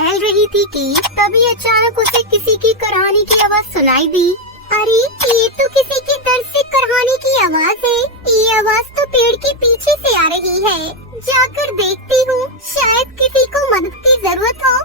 टहल रही थी कि तभी अचानक उसे किसी की कराहने की आवाज सुनाई दी। अरे ये तो किसी की दर्द से कराहने की आवाज है। ये आवाज तो पेड़ के पीछे से आ रही है। जाकर देखती हूँ, शायद किसी को मदद की जरूरत हो।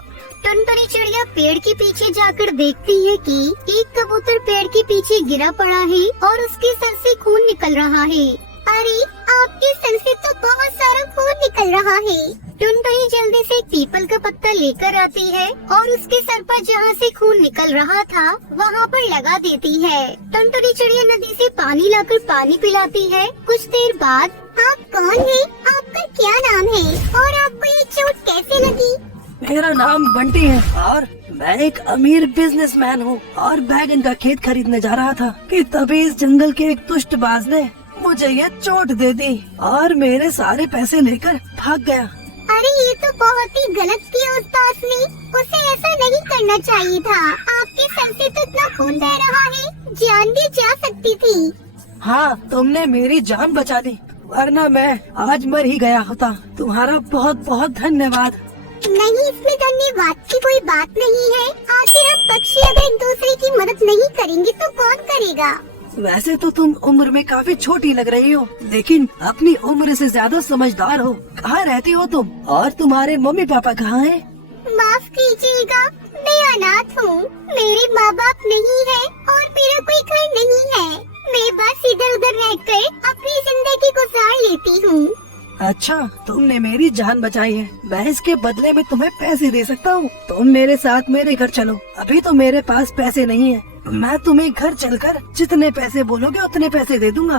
टुनटुनी चिड़िया पेड़ के पीछे जाकर देखती है कि एक कबूतर पेड़ के पीछे गिरा पड़ा है और उसके सर से खून निकल रहा है। अरे आपके सर से तो बहुत सारा खून निकल रहा है। टुनटुनी जल्दी से पीपल का पत्ता लेकर आती है और उसके सर पर जहाँ से खून निकल रहा था वहाँ पर लगा देती है। टुनटुनी चिड़िया नदी से पानी लाकर पानी पिलाती है। कुछ देर बाद, आप कौन है? आपका क्या नाम है और आपको ये चोट कैसे लगी? मेरा नाम बंटी है और मैं एक अमीर बिजनेसमैन हूँ और बैगन का खेत खरीदने जा रहा था कि तभी इस जंगल के एक दुष्टबाज ने मुझे ये चोट दे दी और मेरे सारे पैसे लेकर भाग गया। अरे ये तो बहुत ही गलत किया उस बाज ने। उसे ऐसा नहीं करना चाहिए था। आपके सर से तो इतना खून बह रहा है, जान भी जा सकती थी। हाँ, तुमने मेरी जान बचा दी, वरना मैं आज मर ही गया होता। तुम्हारा बहुत बहुत धन्यवाद। नहीं, इसमें धन्यवाद की कोई बात नहीं है। आखिर हम पक्षी अगर एक दूसरे की मदद नहीं करेंगे तो कौन करेगा? वैसे तो तुम उम्र में काफी छोटी लग रही हो, लेकिन अपनी उम्र से ज्यादा समझदार हो। कहाँ रहती हो तुम और तुम्हारे मम्मी पापा कहाँ हैं? माफ कीजिएगा, मैं अनाथ हूँ। मेरे माँ बाप नहीं है और मेरा कोई घर नहीं है। मैं बस इधर उधर रहकर अपनी जिंदगी गुजार लेती हूँ। अच्छा, तुमने मेरी जान बचाई है। मैं इसके बदले में तुम्हें पैसे दे सकता हूँ। तुम मेरे साथ मेरे घर चलो। अभी तो मेरे पास पैसे नहीं है। मैं तुम्हें घर चलकर जितने पैसे बोलोगे उतने पैसे दे दूंगा।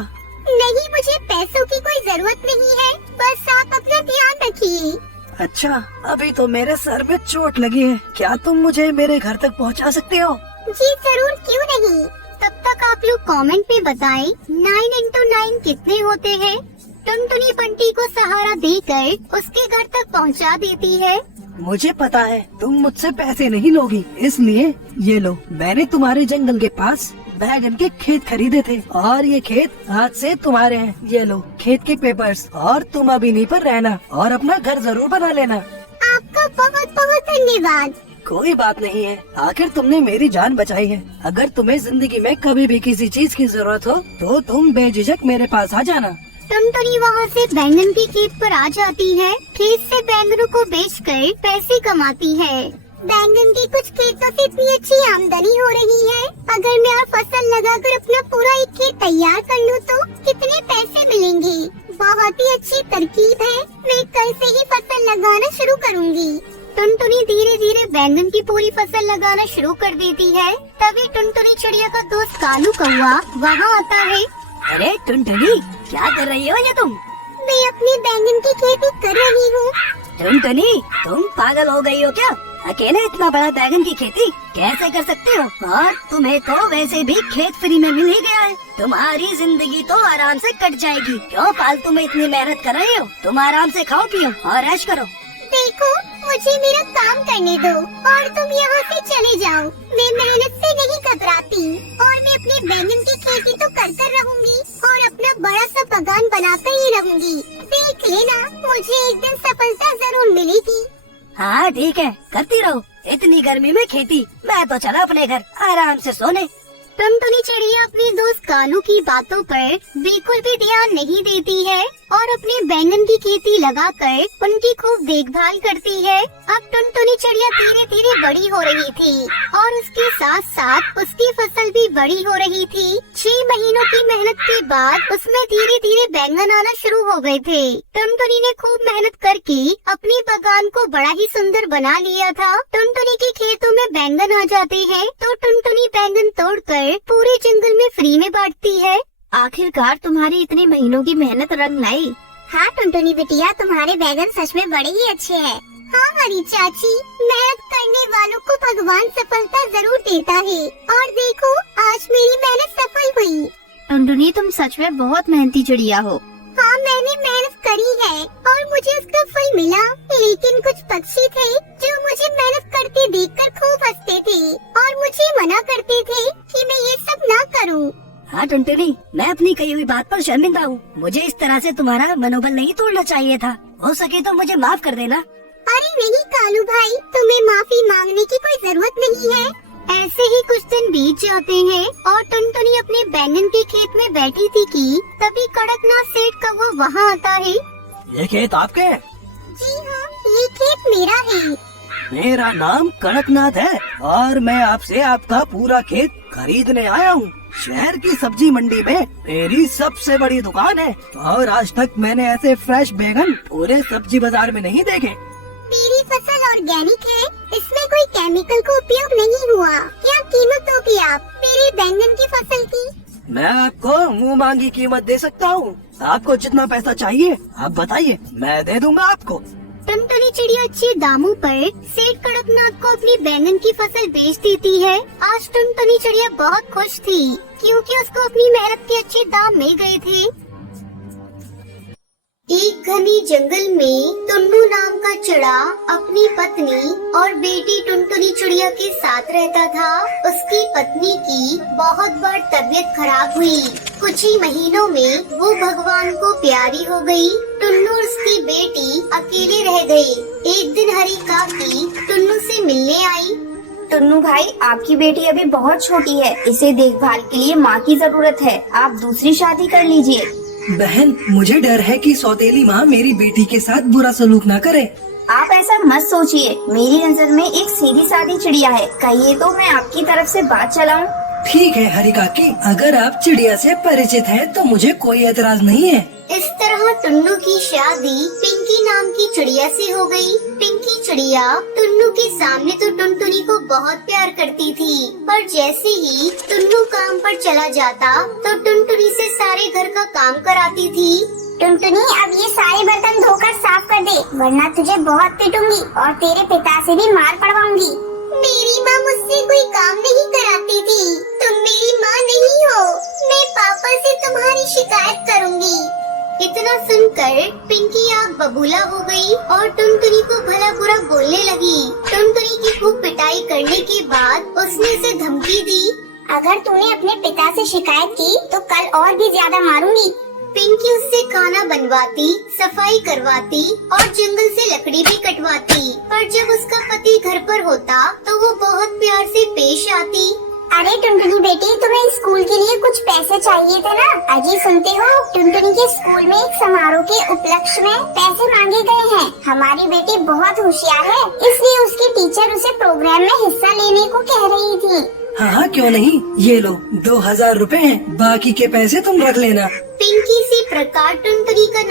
नहीं, मुझे पैसों की कोई जरूरत नहीं है। बस आप अपना ध्यान रखिए। अच्छा, अभी तो मेरे सर में चोट लगी है। क्या तुम मुझे मेरे घर तक पहुंचा सकते हो? जी जरूर, क्यों नहीं। तब तक आप लोग कमेंट में बताएं 9 into 9 कितने होते हैं। टुनटुनी बंटी को सहारा देकर उसके घर तक पहुंचा देती है। मुझे पता है तुम मुझसे पैसे नहीं लोगी, इसलिए ये लो, मैंने तुम्हारे जंगल के पास बैगन के खेत खरीदे थे और ये खेत आज से तुम्हारे हैं। ये लो खेत के पेपर्स और तुम अब इन्हीं पर रहना और अपना घर जरूर बना लेना। आपका बहुत बहुत धन्यवाद। कोई बात नहीं है, आखिर तुमने मेरी जान बचाई है। अगर तुम्हें जिंदगी में कभी भी किसी चीज की जरूरत हो तो तुम बेझिझक मेरे पास आ जाना। टुनटुनी वहाँ से बैंगन के खेत पर आ जाती है। खेत से बैंगनों को बेचकर पैसे कमाती है। बैंगन की कुछ खेतों से इतनी अच्छी आमदनी हो रही है। अगर मैं और फसल लगाकर अपना पूरा एक खेत तैयार कर लूँ तो कितने पैसे मिलेंगे। बहुत ही अच्छी तरकीब है। मैं कल से ही फसल लगाना शुरू करूँगी। टुनटुनी धीरे धीरे बैंगन की पूरी फसल लगाना शुरू कर देती है। तभी टुनटुनी चिड़िया का दोस्त कालू कौआ वहाँ आता है। अरे टुनटुनी, क्या कर रही हो ये तुम? मैं अपनी बैंगन की खेती कर रही हूँ। टुनटुनी, तुम पागल हो गई हो क्या? अकेले इतना बड़ा बैगन की खेती कैसे कर सकते हो? और तुम्हें तो वैसे भी खेत फ्री में मिल ही गया है। तुम्हारी जिंदगी तो आराम से कट जाएगी। क्यों फालतू में इतनी मेहनत कर रहे हो? तुम आराम से खाओ पियो और ऐश करो। देखो, मुझे मेरा काम करने दो और तुम यहाँ से चले जाओ। मैं मेहनत से नहीं घबराती और मैं अपने बैंगन की खेती तो कर रहूँगी और अपना बड़ा सा बगान बनाकर ही रहूँगी। देख लेना, मुझे एक दिन सफलता जरूर मिलेगी। हाँ ठीक है, करती रहो। इतनी गर्मी में खेती, मैं तो चला अपने घर आराम से सोने। टुनटुनी चिड़िया अपने दोस्त कालू की बातों पर बिल्कुल भी ध्यान नहीं देती है और अपनी बैंगन की खेती लगाकर उनकी खूब देखभाल करती है। अब टुनटुनी चिड़िया धीरे धीरे बड़ी हो रही थी और उसके साथ साथ उसकी फसल भी बड़ी हो रही थी। 6 महीनों की मेहनत के बाद उसमें धीरे धीरे बैंगन आना शुरू हो गए थे। टुनटुनी ने खूब मेहनत करके अपनी बगान को बड़ा ही सुंदर बना लिया था। टुनटुनी के खेतों में बैंगन आ जाते हैं तो टुनटुनी बैंगन तोड़कर पूरे जंगल में फ्री में बांटती है। आखिरकार तुम्हारी इतनी महीनों की मेहनत रंग लाई। हाँ टुनटुनी बिटिया, तुम्हारे बैगन सच में बड़े ही अच्छे हैं। हाँ हरी चाची, मेहनत करने वालों को भगवान सफलता जरूर देता है और देखो आज मेरी मेहनत सफल हुई। टुनटुनी, तुम सच में बहुत मेहनती चिड़िया हो। हाँ, मैंने मेहनत करी है और मुझे उसका फल मिला, लेकिन कुछ पक्षी थे जो मुझे मेहनत करते देखकर खूब हंसते थे और मुझे मना करते थे कि मैं ये सब ना करूं। हाँ टुनटुनी, मैं अपनी कही हुई बात पर शर्मिंदा हूँ। मुझे इस तरह से तुम्हारा मनोबल नहीं तोड़ना चाहिए था। हो सके तो मुझे माफ कर देना। अरे नहीं कालू भाई, तुम्हें माफी मांगने की कोई जरूरत नहीं है। ऐसे ही कुछ दिन बीत जाते हैं और टुनटुनी अपने बैंगन के खेत में बैठी थी कि तभी कड़कनाथ सेठ कौवा वहाँ आता है। ये खेत आपके है? जी हाँ, ये खेत मेरा है। मेरा नाम कड़कनाथ है और मैं आपसे आपका पूरा खेत खरीदने आया हूँ। शहर की सब्जी मंडी में मेरी सबसे बड़ी दुकान है और आज तक मैंने ऐसे फ्रेश बैगन पूरे सब्जी बाजार में नहीं देखे। मेरी फसल ऑर्गेनिक है, इसमें कोई केमिकल का उपयोग नहीं हुआ। क्या कीमत होगी आप मेरे बैंगन की फसल की? मैं आपको मुंह मांगी कीमत दे सकता हूँ। आपको जितना पैसा चाहिए आप बताइए, मैं दे दूंगा आपको। टुनटुनी चिड़िया अच्छे दामों पर सेठ कड़कनाथ को अपनी बैंगन की फसल बेच देती है। आज टुनटुनी चिड़िया बहुत खुश थी क्योंकि उसको अपनी मेहनत के अच्छे दाम मिल गए थे। एक घने जंगल में टुन्नू नाम का चिड़ा अपनी पत्नी और बेटी टुनटुनी चिड़िया के साथ रहता था। उसकी पत्नी की बहुत बार तबीयत खराब हुई। कुछ ही महीनों में वो भगवान को प्यारी हो गई। टुन्नू और उसकी बेटी अकेले रह गए। एक दिन हरी काकी टुन्नू से मिलने आई। टुन्नू भाई, आपकी बेटी अभी बहुत छोटी है, इसे देखभाल के लिए माँ की जरूरत है। आप दूसरी शादी कर लीजिए। बहन, मुझे डर है कि सौतेली माँ मेरी बेटी के साथ बुरा सलूक न करे। आप ऐसा मत सोचिए, मेरी नजर में एक सीधी सादी चिड़िया है। कहिए तो मैं आपकी तरफ से बात चलाऊं। ठीक है हरी काकी, अगर आप चिड़िया से परिचित हैं तो मुझे कोई एतराज नहीं है। इस तरह टुन्नू की शादी पिंकी नाम की चिड़िया से हो गई। पिंकी चिड़िया टुन्नू के सामने तो टुनटुनी को बहुत प्यार करती थी, पर जैसे ही टुन्नू काम पर चला जाता तो टुनटुनी से सारे घर का काम कराती थी। टुनटुनी, अब ये सारे बर्तन धोकर साफ कर दे, वरना तुझे बहुत पिटूंगी और तेरे पिता से भी मार पड़वाऊंगी। मेरी माँ मुझसे कोई काम नहीं कराती थी। तुम मेरी माँ नहीं हो। मैं पापा से तुम्हारी शिकायत करूँगी। इतना सुनकर पिंकी आग बबूला हो गई और टुनटुनी को भला बुरा बोलने लगी। टुनटुनी की खूब पिटाई करने के बाद उसने उसे धमकी दी, अगर तूने अपने पिता से शिकायत की तो कल और भी ज्यादा मारूंगी। पिंकी उससे खाना बनवाती, सफाई करवाती और जंगल से लकड़ी भी कटवाती, पर जब उसका पति घर पर होता तो वो बहुत प्यार से पेश आती। अरे टुनटुनी बेटी, तुम्हें स्कूल के लिए कुछ पैसे चाहिए थे ना? अजी सुनते हो, टुनटुनी के स्कूल में एक समारोह के उपलक्ष्य में पैसे मांगे गए हैं। हमारी बेटी बहुत होशियार है, इसलिए उसकी टीचर उसे प्रोग्राम में हिस्सा लेने को कह रही थी। हाँ क्यों नहीं, ये लो 2000 रुपए हैं, बाकी के पैसे तुम रख लेना। पिंकी से प्रकार टुनटुनी का